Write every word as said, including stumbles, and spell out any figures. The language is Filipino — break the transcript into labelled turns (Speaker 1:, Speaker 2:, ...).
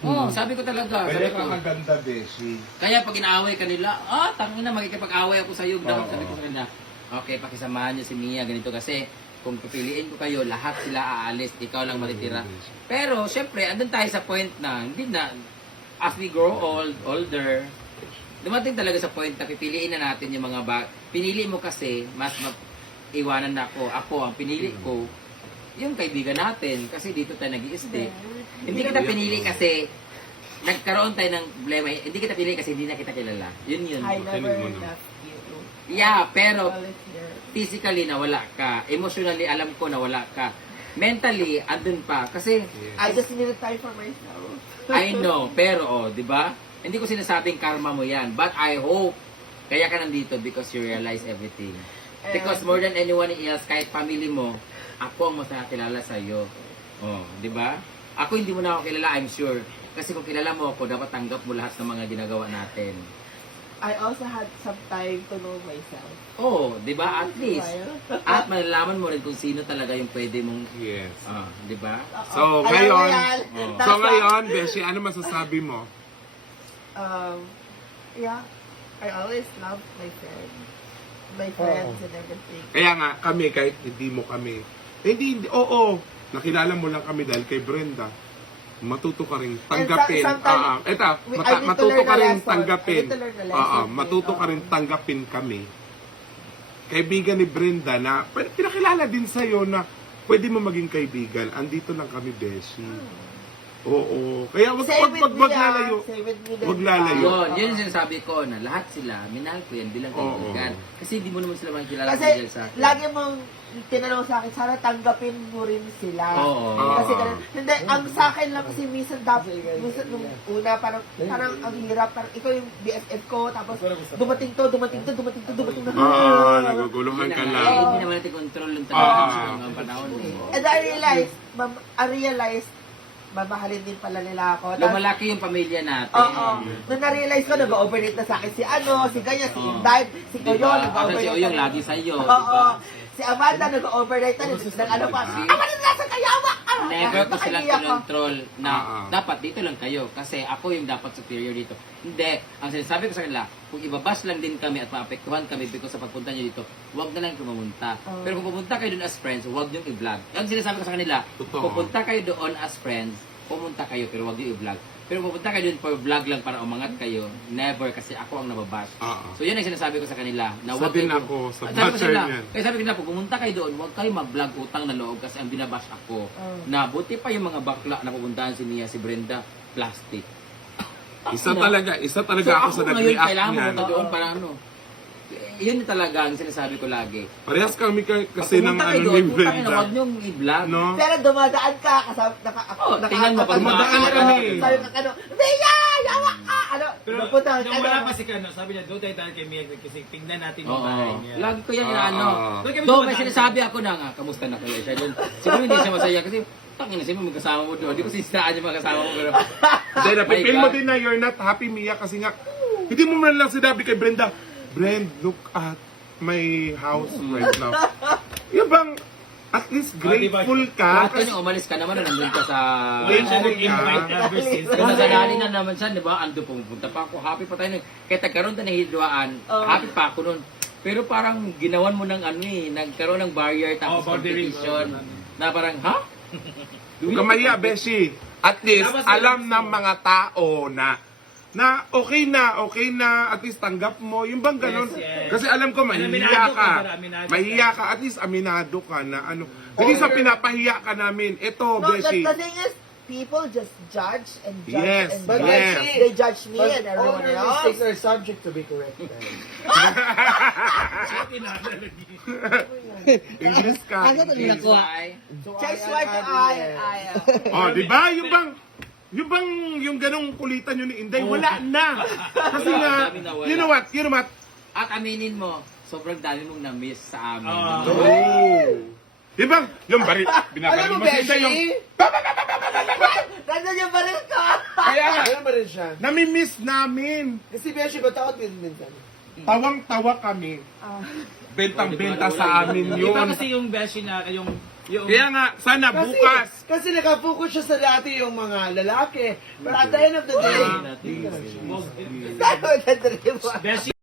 Speaker 1: Oo, sabi ko talaga.
Speaker 2: Kaya
Speaker 1: Sabi ko,
Speaker 2: ka maganda, Beshi.
Speaker 1: kaya pag inaaway ka nila, ah, tangin na, makikipag-away ako sa iyo. Dapat
Speaker 2: Oo.
Speaker 1: sabi ko sa kanila, okay, pakisamahan niyo si Mia, ganito kasi, kung pipiliin ko kayo, lahat sila aalis, ikaw lang matitira. Pero, syempre, andun tayo sa point na, hindi na, as we grow old, older, dumating talaga sa point na pipiliin na natin yung mga ba pinili mo kasi, mas iwanan na ako. Ako, ang pinili ko, yung kaibigan natin, kasi dito tayo nag-i-stay. Hindi kita pinili kasi, nagkaroon tayo ng problema. Hindi kita pinili kasi hindi na kita kilala. Yun yun.
Speaker 3: I never
Speaker 2: mo na.
Speaker 3: left you.
Speaker 1: Yeah, pero,
Speaker 3: Always here.
Speaker 1: physically nawala ka, emotionally alam ko nawala ka, mentally andun pa kasi
Speaker 3: I just needed time for myself.
Speaker 1: I know, pero oh, 'di ba? Hindi ko sinasabing karma mo 'yan, but I hope kaya ka nandito because you realize everything. Because more than anyone else, kahit family mo, ako ang mas nakakilala sa iyo. Oh, 'di ba? Ako hindi mo na ako kilala, I'm sure. Kasi kung kilala mo ako, dapat tanggap mo lahat ng mga ginagawa natin.
Speaker 3: I also had some time to know myself.
Speaker 1: Oh, 'di ba? At least
Speaker 3: Diba?
Speaker 1: at malalaman mo rin kung sino talaga yung pwede mong
Speaker 2: Yes.
Speaker 1: ah, 'di ba?
Speaker 2: So,
Speaker 3: Alam mo
Speaker 2: ngayon,
Speaker 3: yan.
Speaker 1: oh.
Speaker 3: That's
Speaker 2: So
Speaker 3: why,
Speaker 2: ngayon, Beshi, ano masasabi mo?
Speaker 3: um, yeah, I always love my friends. My friends and everything.
Speaker 2: Kaya nga, kami, kahit hindi mo kami, eh, hindi, hindi, oo, nakilala mo lang kami dahil kay Brenda. Matuto ka rin tanggapin.
Speaker 3: And some- sometimes,
Speaker 2: Ah, ah, eto,
Speaker 3: we-
Speaker 2: mata-
Speaker 3: I need to
Speaker 2: matuto
Speaker 3: learn
Speaker 2: ka
Speaker 3: a
Speaker 2: rin
Speaker 3: lesson.
Speaker 2: tanggapin.
Speaker 3: I need to learn a
Speaker 2: Ah, ah,
Speaker 3: lesson.
Speaker 2: matuto ka rin
Speaker 3: Oo.
Speaker 2: tanggapin kami. Kaibigan ni Brenda na pwede- pinakilala din sa'yo na pwede mo maging kaibigan. Andito lang kami, Beshi. Oo. Kaya wag,
Speaker 3: Same
Speaker 2: wag,
Speaker 3: with
Speaker 2: wag,
Speaker 3: me,
Speaker 2: wag
Speaker 3: ah.
Speaker 2: lalayo.
Speaker 3: Same with me din.
Speaker 2: Wag lalayo.
Speaker 1: Yun, yun yung sinasabi ko na lahat sila, minahal ko yan bilang
Speaker 2: Oo.
Speaker 1: kaibigan. Kasi hindi mo naman sila makikilala
Speaker 3: Kasi
Speaker 1: dahil sa akin.
Speaker 3: lagi mong tinanong sa akin, sana tanggapin mo rin sila.
Speaker 1: Oo.
Speaker 3: Kasi
Speaker 2: Oo.
Speaker 3: ganun. Hindi, ang sa akin lang kasi minsan dapat, minsan nung una, parang, parang ang hirap, parang ikaw yung B F F ko, tapos dumating to, dumating to, dumating to, dumating na.
Speaker 2: Ah, naguguluhan
Speaker 1: Hindi
Speaker 2: ka
Speaker 1: na nga,
Speaker 2: lang.
Speaker 1: Hindi naman natin control yung talaga
Speaker 2: Ah.
Speaker 1: sa mga panahon. eh.
Speaker 3: And I realized, mam- I realized, mamahalin din pala nila ako. Tapos-
Speaker 1: Lumalaki yung pamilya natin.
Speaker 3: Oo. Nung na-realize ko, nag-overnight na sa akin si ano, si ganyan, si
Speaker 1: Oo.
Speaker 3: Inday, si
Speaker 1: Diba?
Speaker 3: Koyon,
Speaker 1: Kasi si
Speaker 3: nag-overnight
Speaker 1: Oyong
Speaker 3: na-
Speaker 1: lagi sa'yo.
Speaker 3: Oo.
Speaker 1: Diba?
Speaker 3: Si Amanda, nag-overnight na, nag ano pa,
Speaker 1: Si-
Speaker 3: ama na nasa kayawa! Ah,
Speaker 1: Never ko silang
Speaker 3: nakaiyak ako.
Speaker 1: kinontrol na
Speaker 2: Ah, ah.
Speaker 1: dapat dito lang kayo kasi ako yung dapat superior dito. Hindi. Ang sinasabi ko sa kanila, kung ibabas lang din kami at maapektuhan kami because sa pagpunta nyo dito, huwag na lang kumamunta.
Speaker 3: Oh.
Speaker 1: Pero kung pupunta kayo doon as friends, huwag nyo i-vlog. Ang sinasabi ko sa kanila,
Speaker 2: Totoo.
Speaker 1: pupunta kayo doon as friends, pumunta kayo pero huwag nyo i-vlog. Pero pupunta kayo doon for vlog lang para umangat kayo, never kasi ako ang nababash.
Speaker 2: Ah, ah.
Speaker 1: So yun ang sinasabi ko sa kanila. Na
Speaker 2: Isa
Speaker 1: huwag
Speaker 2: din
Speaker 1: kayo-
Speaker 2: ako sa
Speaker 1: At sabi ko sa
Speaker 2: basher
Speaker 1: kanila,
Speaker 2: niyan.
Speaker 1: kaya sabi ko nila, kung pumunta kayo doon, huwag kayo mag-vlog utang na loob kasi ang binabash ako.
Speaker 3: Oh.
Speaker 1: Na buti pa yung mga bakla na pupuntahan si Mia, si Brenda, plastic.
Speaker 2: Isa
Speaker 1: Na-
Speaker 2: talaga, isa talaga
Speaker 1: so
Speaker 2: ako
Speaker 1: ako
Speaker 2: sa
Speaker 1: ngayon,
Speaker 2: nag-react
Speaker 1: kailangan
Speaker 2: niyan.
Speaker 1: pumunta doon para ano. Eh, Yun talaga ang sinasabi ko lagi.
Speaker 2: Parehas kami ka-
Speaker 1: Pag
Speaker 2: kasi ng
Speaker 1: pumunta
Speaker 2: ano
Speaker 1: kayo
Speaker 2: ni
Speaker 1: doon, pumunta kayo na
Speaker 2: Brenda.
Speaker 1: huwag niyong i-vlog.
Speaker 2: No?
Speaker 3: Pero dumadaan ka, kasama, naka,
Speaker 1: Oh,
Speaker 3: naka,
Speaker 1: tingnan mo, pag
Speaker 2: dumadaan
Speaker 3: ano,
Speaker 2: kami.
Speaker 3: Sabi ka, ano, Mia, yawa ka! Ano,
Speaker 4: Pero
Speaker 3: napunta,
Speaker 4: nung
Speaker 3: ano,
Speaker 4: wala pa si Kano, sabi niya, doon tayo tayo kay Mia kasi tingnan natin yung
Speaker 1: Oo.
Speaker 4: bahay niya.
Speaker 1: Lagi ko yan
Speaker 2: Ah,
Speaker 1: na ano.
Speaker 2: ah.
Speaker 4: Doon kami
Speaker 1: So, may
Speaker 4: dumadaan.
Speaker 1: sinasabi ako na nga, kamusta na kayo siya doon. Siguro hindi siya masaya kasi, tangin na siya mo magkasama mo doon. Hindi ko sinisiraan yung mga kasama mo. Pero,
Speaker 2: Hindi, napipil
Speaker 1: My
Speaker 2: mo
Speaker 1: God.
Speaker 2: din na you're not happy, Mia, kasi nga, hindi mo man lang sinabi kay Brenda, Brend, look at my house right now. Yung bang, at least grateful ka.
Speaker 1: Kahit yung umalis ka naman, nandun ka sa...
Speaker 4: Wala siya
Speaker 2: Grateful
Speaker 4: nag-invite
Speaker 2: ka.
Speaker 4: ever since.
Speaker 1: Kung nasalali na naman siya, di ba? Ando pumunta pa ako. Happy pa tayo nun. Kaya nagkaroon tayo ng hidwaan.
Speaker 3: Oh.
Speaker 1: Happy pa ako nun. Pero parang ginawan mo ng ano eh. Nagkaroon ng barrier tapos
Speaker 4: Oh, boundary.
Speaker 1: competition. Na parang, ha?
Speaker 2: Huwag ka mahiya, Beshi. At least,
Speaker 4: Tapos,
Speaker 2: alam ng mga tao na na okay na, okay na, at least tanggap mo. Yung bang ganun?
Speaker 4: Yes, yes.
Speaker 2: Kasi alam ko, mahiya
Speaker 4: Aminado ka,
Speaker 2: ka.
Speaker 4: para aminado
Speaker 2: Mahiya ka, at least aminado ka na ano. Hindi sa pinapahiya ka namin. Ito,
Speaker 3: no, the,
Speaker 2: Beshi.
Speaker 3: the thing is, people just judge and judge
Speaker 2: Yes,
Speaker 3: and
Speaker 2: but
Speaker 3: judge.
Speaker 2: yes.
Speaker 3: They judge me
Speaker 5: But
Speaker 3: and
Speaker 5: all
Speaker 3: everyone
Speaker 5: your
Speaker 3: else.
Speaker 5: mistakes are subject to be corrected.
Speaker 2: English ka.
Speaker 1: That's why.
Speaker 5: So
Speaker 3: Chase
Speaker 5: I-
Speaker 3: white
Speaker 5: I-
Speaker 3: eye,
Speaker 5: I-
Speaker 3: eye.
Speaker 2: Oh, di ba? Yung bang, yung bang, yung ganong kulitan yun ni Inday, wala na. Kasi nga,
Speaker 1: Dami na wala.
Speaker 2: you know what, you know what?
Speaker 1: At aminin mo, sobrang dami mong na-miss sa amin.
Speaker 4: Ah.
Speaker 2: Oh. Di ba? Yung bari, binabaril
Speaker 3: Alam mo,
Speaker 2: mo si Inday, yung,
Speaker 3: Beshi? Nandun yung baril ko!
Speaker 2: kaya nga,
Speaker 5: Ganun ba rin siya?
Speaker 2: nami-miss namin.
Speaker 5: Kasi Beshi, ba't takot din minsan?
Speaker 2: Tawang-tawa kami.
Speaker 3: Ah.
Speaker 2: Bentang-benta sa amin
Speaker 4: Di ba
Speaker 2: yun.
Speaker 4: kasi yung beshi na, yung Yung-
Speaker 2: Kaya nga, sana
Speaker 5: Kasi,
Speaker 2: bukas.
Speaker 5: kasi nakafocus siya sa dati yung mga lalaki. But at the end of the day,
Speaker 4: Mo-
Speaker 5: Ano, dadali mo?
Speaker 4: Beshi,